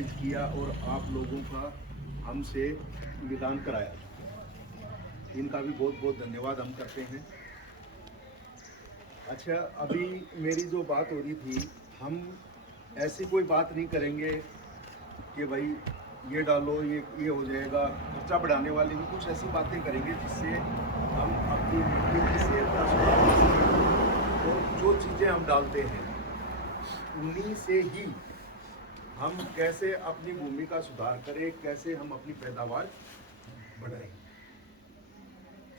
Organise किया और आप लोगों का हमसे मिलान कराया। इनका भी बहुत बहुत धन्यवाद हम करते हैं। अच्छा, अभी मेरी जो बात हो रही थी, हम ऐसी कोई बात नहीं करेंगे कि भाई ये डालो ये हो जाएगा, खर्चा बढ़ाने वाली नहीं, कुछ ऐसी बातें करेंगे जिससे हम अपनी मिट्टी की सेहत का सुधार कर सकें। और जो चीज़ें हम डालते हैं उन्हीं से ही हम कैसे अपनी भूमि का सुधार करें, कैसे हम अपनी पैदावार बढ़ाएं।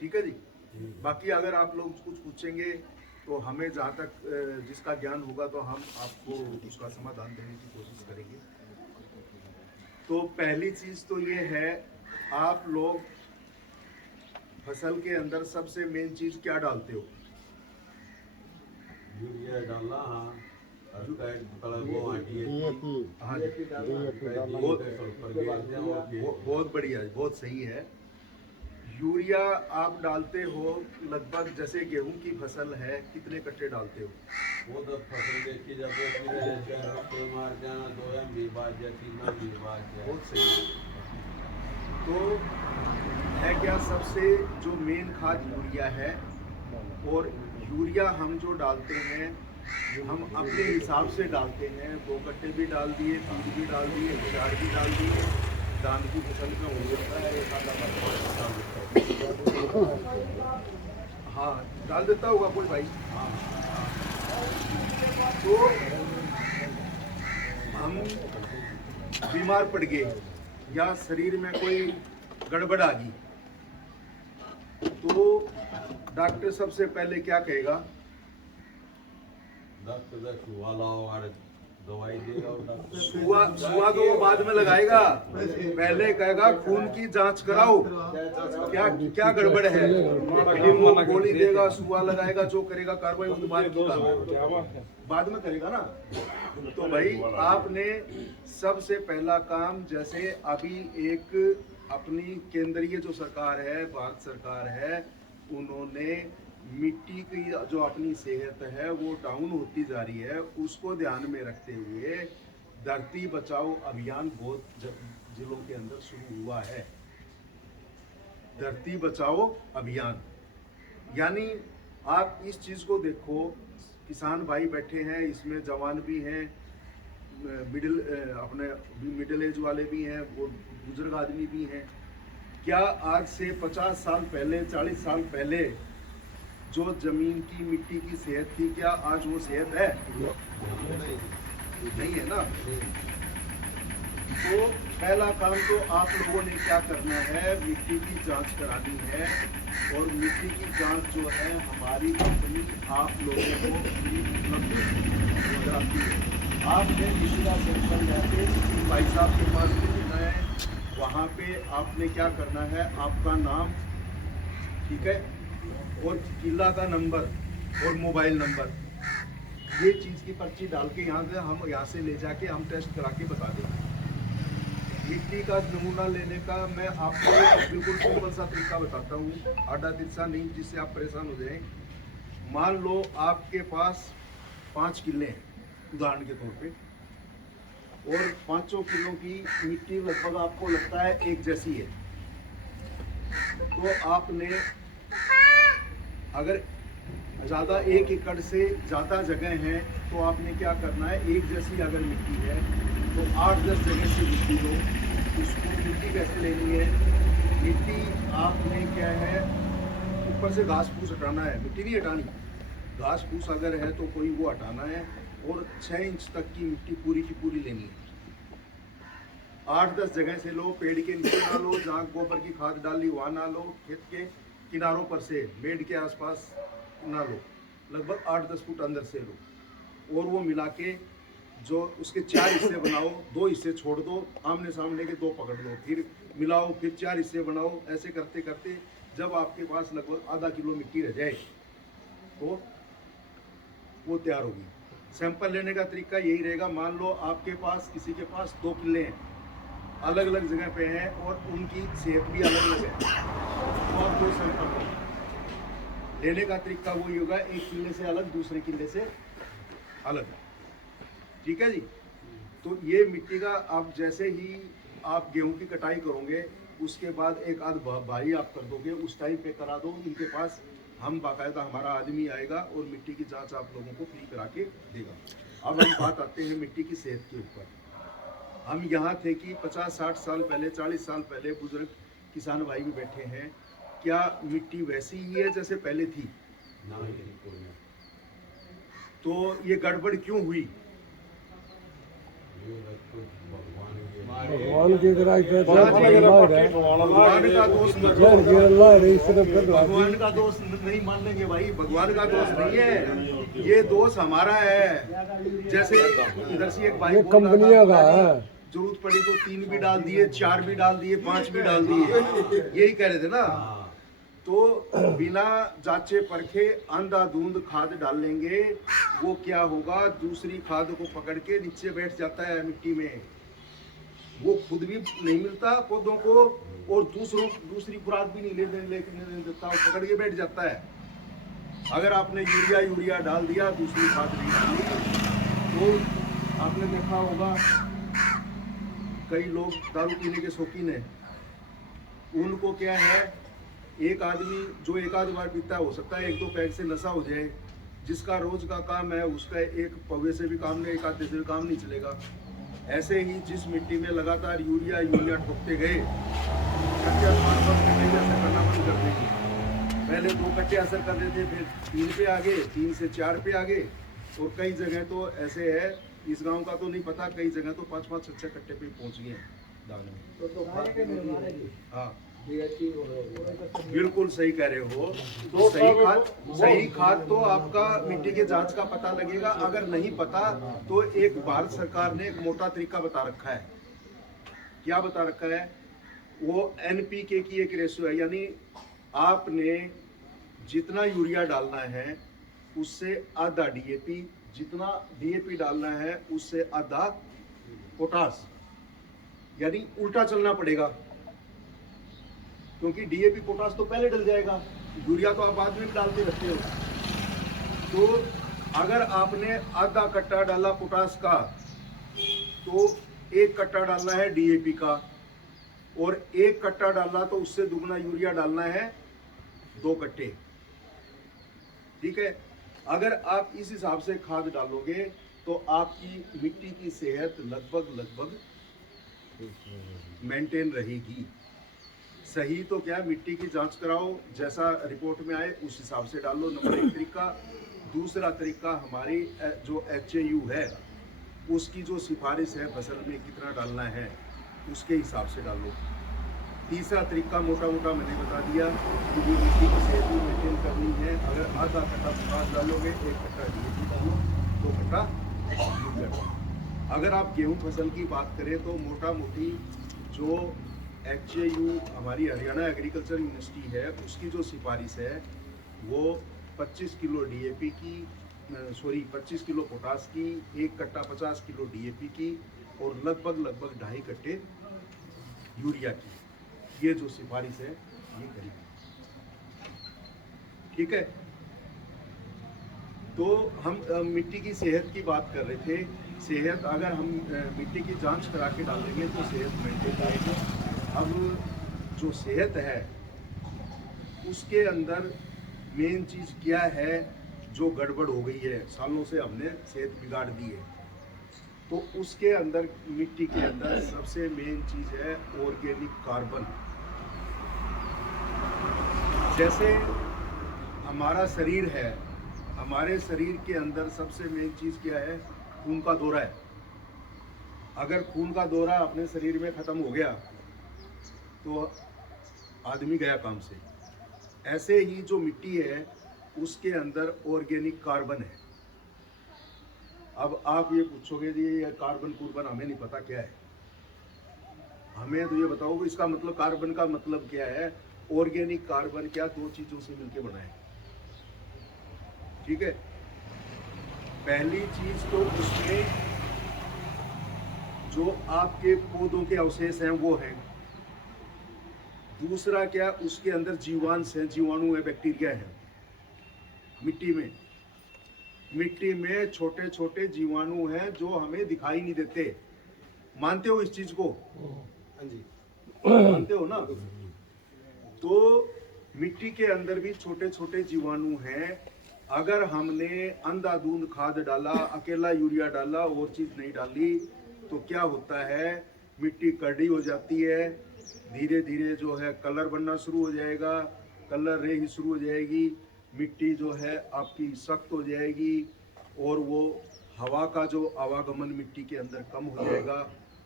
ठीक है जी। बाकी अगर आप लोग कुछ पूछेंगे तो हमें जहाँ तक जिसका ज्ञान होगा तो हम आपको उसका समाधान देने की कोशिश करेंगे। तो पहली चीज़ तो ये है, आप लोग फसल के अंदर सबसे मेन चीज़ क्या डालते हो? यूरिया डालना। हाँ, हाँ जी, बहुत बढ़िया, बहुत सही है। यूरिया आप डालते हो लगभग, जैसे गेहूं की फसल है, कितने कट्टे डालते हो? वो तो फसल देखी जाती है, मार जाना 2 MB बाद या 3 MB बाद। बहुत सही। तो है क्या, सबसे जो मेन खाद यूरिया है। और यूरिया हम जो डालते हैं हम अपने हिसाब से डालते हैं। 2 कट्टे भी डाल दिए, 3 भी डाल दिए, 4 भी डाल दिए। धान की फसल में हो जाता है एक आधा डाल देता है। हाँ, डाल देता होगा कोई भाई। तो हम बीमार पड़ गए या शरीर में कोई गड़बड़ आ गई तो डॉक्टर सबसे पहले क्या कहेगा? डॉक्टर सुआ लाओ और दवाई देगा। और सुआ तो वो बाद में लगाएगा, पहले कहेगा खून की जांच कराओ, क्या क्या गड़बड़ है, फिर वो गोली देगा, सुआ लगाएगा, जो करेगा कार्रवाई उसके बाद में करेगा ना। तो भाई आपने सबसे पहला काम, जैसे अभी एक अपनी केंद्रीय जो सरकार है, भारत सरकार है, उन्होंने मिट्टी की जो अपनी सेहत है वो डाउन होती जा रही है, उसको ध्यान में रखते हुए धरती बचाओ अभियान बहुत जिलों के अंदर शुरू हुआ है। धरती बचाओ अभियान, यानी आप इस चीज़ को देखो, किसान भाई बैठे हैं, इसमें जवान भी हैं, मिडिल एज वाले भी हैं, वो बुजुर्ग आदमी भी हैं। क्या आज से 50 साल पहले, 40 साल पहले जो जमीन की मिट्टी की सेहत थी, क्या आज वो सेहत है? नहीं है ना। तो पहला काम तो आप लोगों ने क्या करना है, मिट्टी की जांच करानी है। और मिट्टी की जांच जो है हमारी कंपनी आप लोगों को फ्री उपलब्ध हो जाती है। आपने मिट्टी का सेंटर जाके भाई साहब के पास भेजना है, वहाँ पे आपने क्या करना है, आपका नाम, ठीक है, और किला का नंबर और मोबाइल नंबर, ये चीज़ की पर्ची डाल के यहाँ से ले जाके हम टेस्ट करा के बता देंगे। मिट्टी का नमूना लेने का मैं आपको बिल्कुल सिंपल सा तरीका बताता हूँ, आड़ा तिरछा नहीं, जिससे आप परेशान हो जाएं। मान लो आपके पास 5 किले हैं उदाहरण के तौर पे, और 5 किलों की मिट्टी लगभग आपको लगता है एक जैसी है। तो आपने अगर ज़्यादा 1 एकड़ से ज़्यादा जगह है तो आपने क्या करना है, एक जैसी अगर मिट्टी है तो 8-10 जगह से मिट्टी लो। उसको मिट्टी कैसे लेनी है, मिट्टी आपने क्या है, ऊपर से घास फूस हटाना है, मिट्टी नहीं हटानी। घास फूस अगर है तो कोई वो हटाना है, और 6 इंच तक की मिट्टी पूरी की पूरी लेनी है। 8-10 जगह से लो, पेड़ के नीचे ना लो, जहाँ गोबर की खाद डाली वहाँ ना लो, खेत के किनारों पर से, बेड के आसपास ना लो, लगभग 8-10 फुट अंदर से लो। और वो मिला के जो उसके 4 हिस्से बनाओ, 2 हिस्से छोड़ दो, आमने सामने के 2 पकड़ लो, फिर मिलाओ, फिर 4 हिस्से बनाओ। ऐसे करते करते जब आपके पास लगभग आधा किलो मिट्टी रह जाए तो वो तैयार होगी। सैंपल लेने का तरीका यही रहेगा, मान लो आपके पास, किसी के पास 2 किले हैं, अलग अलग जगह पे हैं और उनकी सेहत भी अलग अलग है, तो आप 2 सैंपल लेने का तरीका वही होगा, एक किले से अलग, दूसरे किले से अलग। ठीक है जी। तो ये मिट्टी का आप जैसे ही आप गेहूं की कटाई करोगे उसके बाद एक आध भाई आप कर दोगे, उस टाइम पे करा दो इनके पास, हम बाकायदा हमारा आदमी आएगा और मिट्टी की जांच आप लोगों को फ्री करा के देगा। अब हम बात आते हैं मिट्टी की सेहत के ऊपर। हम यहाँ थे कि 50-60 साल पहले, 40 साल पहले बुजुर्ग किसान भाई भी बैठे हैं, क्या मिट्टी वैसी ही है जैसे पहले थी? तो ये गड़बड़ क्यों हुई? भगवान की तरह भगवान का दोष भगवान का दोष नहीं मान लेंगे भाई, भगवान का दोष नहीं है, ये दोष हमारा है। जैसे इधर से एक भाई कंपनियों का है, जरूरत पड़ी तो 3 भी डाल दिए, 4 भी डाल दिए, 5 भी डाल दिए, यही कह रहे थे ना। तो बिना जांचे परखे अंधाधुंध खाद डाल लेंगे, वो क्या होगा, दूसरी खाद को पकड़ के नीचे बैठ जाता है मिट्टी में, वो खुद भी नहीं मिलता पौधों को और दूसरी खुराक भी नहीं लेने देता, वो पकड़ के बैठ जाता है। अगर आपने यूरिया डाल दिया, दूसरी खाद नहीं डाली, तो आपने देखा होगा कई लोग दारू पीने के शौकीन है, उनको क्या है, एक आदमी जो एक आध बार पीता है, हो सकता है 1-2 पैक से नशा हो जाए, जिसका रोज का काम है उसका एक पौवे से भी काम नहीं, एक आधे से भी काम नहीं चलेगा। ऐसे ही जिस मिट्टी में लगातार यूरिया ठोकते गए, कट्टे 5 कट्टे असर करना बंद कर देंगे। पहले 2 कट्टे असर कर रहे थे, फिर 3 पे आ गए, 3 से 4 पे आ गए, और कई जगह तो ऐसे है, इस गांव का तो नहीं पता, कई जगह तो 5-5 6 कट्टे पे पहुंच गए दाने में। हाँ बिल्कुल सही कह रहे हो। तो सही खाद तो आपका मिट्टी के जांच का पता लगेगा। अगर नहीं पता तो एक भारत सरकार ने एक मोटा तरीका बता रखा है। क्या बता रखा है? वो NPK की एक रेशियो है, यानी आपने जितना यूरिया डालना है उससे आधा DAP, जितना DAP डालना है उससे आधा पोटास, यानी उल्टा चलना पड़ेगा, क्योंकि DAP पोटास तो पहले डल जाएगा, यूरिया तो आप बाद में डालते रहते हो। तो अगर आपने आधा कट्टा डाला पोटास का, तो 1 कट्टा डालना है DAP का, और 1 कट्टा डालना तो उससे दुगना यूरिया डालना है 2 कट्टे। ठीक है, अगर आप इस हिसाब से खाद डालोगे तो आपकी मिट्टी की सेहत लगभग मेंटेन रहेगी। सही तो क्या, मिट्टी की जांच कराओ, जैसा रिपोर्ट में आए उस हिसाब से डालो, नंबर 1 तरीका। दूसरा तरीका, हमारी जो HAU है उसकी जो सिफारिश है फसल में कितना डालना है उसके हिसाब से डालो। तीसरा तरीका मोटा मैंने बता दिया कि जो मिट्टी की सेहत भी मेंटेन करनी है, अगर आधा कट्टा पोटास डालोगे, 1 कट्टा DAP डालो, 2 कट्टा यूरिया डालो। अगर आप गेहूं फसल की बात करें तो मोटा मोटी जो HAU हमारी हरियाणा एग्रीकल्चर यूनिवर्सिटी है उसकी जो सिफारिश है वो 25 किलो DAP की, 25 किलो पोटास की, 1 कट्टा 50 किलो DAP की, और लगभग 2.5 कट्टे यूरिया की, ये जो सिफारिश है ये करी। ठीक है, तो हम मिट्टी की सेहत की बात कर रहे थे। सेहत, अगर हम मिट्टी की जांच करा के डालेंगे तो सेहत मेंटेन रहेगी। अब जो सेहत है उसके अंदर मेन चीज़ क्या है जो गड़बड़ हो गई है, सालों से हमने सेहत बिगाड़ दी है, तो उसके अंदर मिट्टी के अंदर सबसे मेन चीज़ है ऑर्गेनिक कार्बन। जैसे हमारा शरीर है, हमारे शरीर के अंदर सबसे मेन चीज़ क्या है? खून का दौरा है। अगर खून का दौरा अपने शरीर में ख़त्म हो गया तो आदमी गया काम से। ऐसे ही जो मिट्टी है उसके अंदर ऑर्गेनिक कार्बन है। अब आप ये पूछोगे जी ये कार्बन हमें नहीं पता क्या है, हमें तो ये बताओ कि इसका मतलब कार्बन का मतलब क्या है। ऑर्गेनिक कार्बन क्या, 2 चीज़ों से मिलकर बना है। ठीक है, पहली चीज तो उसमें जो आपके पौधों के अवशेष हैं वो हैं। दूसरा क्या, उसके अंदर जीवांश हैं, जीवाणु है, बैक्टीरिया है। मिट्टी में छोटे छोटे जीवाणु हैं जो हमें दिखाई नहीं देते, मानते हो इस चीज को? हाँ जी। मानते हो ना? तो मिट्टी के अंदर भी छोटे छोटे जीवाणु हैं। अगर हमने अंधाधुंध खाद डाला, अकेला यूरिया डाला, और चीज नहीं डाली, तो क्या होता है, मिट्टी करड़ी हो जाती है। धीरे धीरे जो है कलर बनना शुरू हो जाएगा, कलर रेही शुरू हो जाएगी, मिट्टी जो है आपकी सख्त हो जाएगी, और वो हवा का जो आवागमन मिट्टी के अंदर कम हो जाएगा,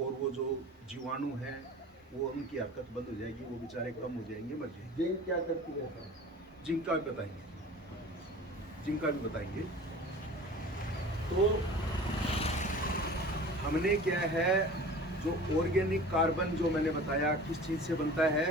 और वो जो जीवाणु हैं वो उनकी हरकत बंद हो जाएगी, वो बेचारे कम हो जाएंगे, मर जाएंगे। जिंक क्या करती है सर? जिंक का भी बताएंगे, जिंक का भी बताएंगे। तो हमने क्या है, जो ऑर्गेनिक कार्बन जो मैंने बताया किस चीज़ से बनता है,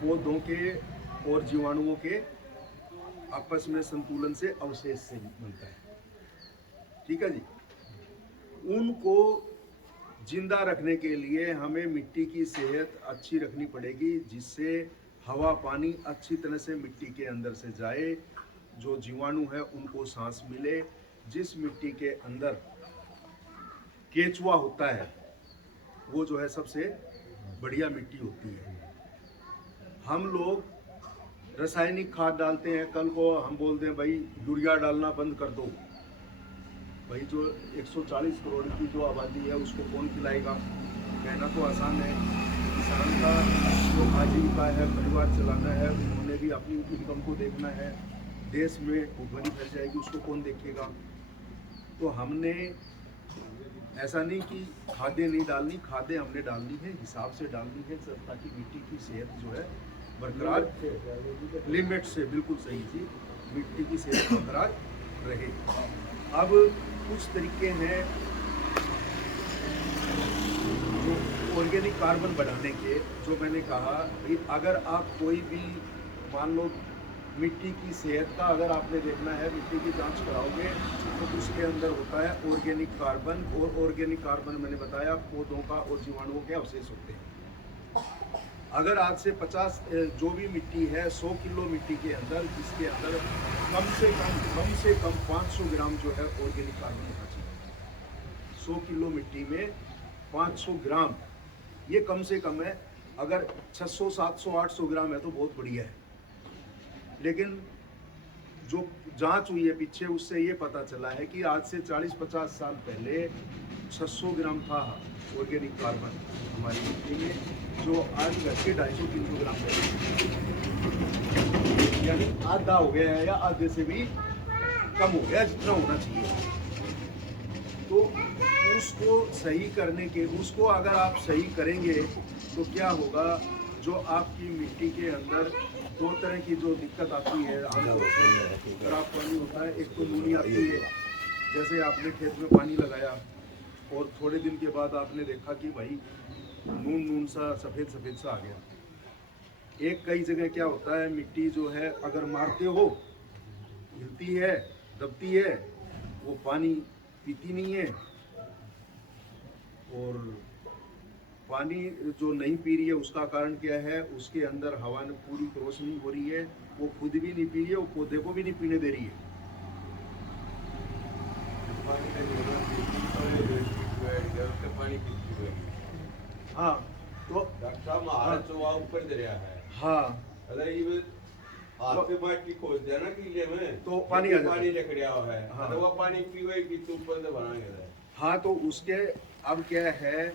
पौधों के और जीवाणुओं के आपस में संतुलन से, अवशेष से बनता है। ठीक है जी। उनको जिंदा रखने के लिए हमें मिट्टी की सेहत अच्छी रखनी पड़ेगी, जिससे हवा पानी अच्छी तरह से मिट्टी के अंदर से जाए, जो जीवाणु है उनको सांस मिले। जिस मिट्टी के अंदर केचुआ होता है वो जो है सबसे बढ़िया मिट्टी होती है। हम लोग रासायनिक खाद डालते हैं, कल को हम बोलते हैं भाई यूरिया डालना बंद कर दो। भाई जो 140 करोड़ की जो आबादी है उसको कौन खिलाएगा? कहना तो आसान है, किसान का जो आजीविका है, परिवार चलाना है, उन्होंने भी अपनी इनकम को देखना है, देश में भुखमरी फैल जाएगी, उसको कौन देखेगा? तो हमने ऐसा नहीं कि खादें नहीं डालनी, खादें हमने डालनी है, हिसाब से डालनी है सब, ताकि मिट्टी की सेहत जो है बरकरार, लिमिट से, बिल्कुल सही जी, मिट्टी की सेहत बरकरार रहे। अब कुछ तरीके हैं जो ऑर्गेनिक कार्बन बढ़ाने के, जो मैंने कहा भाई, अगर आप कोई भी मान लो मिट्टी की सेहत का अगर आपने देखना है, मिट्टी की जांच कराओगे तो उसके अंदर होता है ऑर्गेनिक कार्बन, और ऑर्गेनिक कार्बन मैंने बताया पौधों का और जीवाणुओं के अवशेष होते हैं। अगर आज से 50 जो भी मिट्टी है, 100 किलो मिट्टी के अंदर, जिसके अंदर कम से कम 500 ग्राम जो है ऑर्गेनिक कार्बन होना चाहिए। 100 किलो मिट्टी में 500 ग्राम, ये कम से कम है। अगर 600, 700, 800 ग्राम है तो बहुत बढ़िया है। लेकिन जो जांच हुई है पीछे, उससे ये पता चला है कि आज से 40-50 साल पहले 600 ग्राम था ऑर्गेनिक कार्बन हमारी मिट्टी में, जो आज घट के 250-300 ग्राम है, यानी आधा हो गया है, या आधे से भी कम हो गया जितना होना चाहिए। तो उसको सही करने के, उसको अगर आप सही करेंगे तो क्या होगा, जो आपकी मिट्टी के अंदर 2 तरह की जो दिक्कत आती है, आमतौर पर खराब पानी होता है। एक तो नूनी आती है, जैसे आपने खेत में पानी लगाया और थोड़े दिन के बाद आपने देखा कि भाई नून सा सफ़ेद सा आ गया। एक कई जगह क्या होता है, मिट्टी जो है अगर मारते हो, हिलती है, दबती है, वो पानी पीती नहीं है, और पानी जो नहीं पी रही है उसका कारण क्या है, उसके अंदर हवा ने पूरी क्रॉस नहीं हो रही है, वो खुद भी नहीं पी रही है, वो पौधे को भी नहीं पीने दे रही है। हाँ तो डॉक्टर साहब महाराज तो वहाँ ऊपर दे रहा है। हाँ, अरे ये हाथ पे माटी खोद दिया ना किले में, तो पानी आ जाता है। पानी रख रहा है। हाँ। तो वो पानी पीवे की तो ऊपर से बना गया है। हाँ, तो उसके अब क्या है,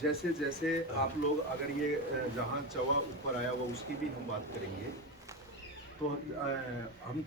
जैसे जैसे आप लोग अगर ये जहाँ चवा ऊपर आया हुआ उसकी भी हम बात करेंगे, तो हम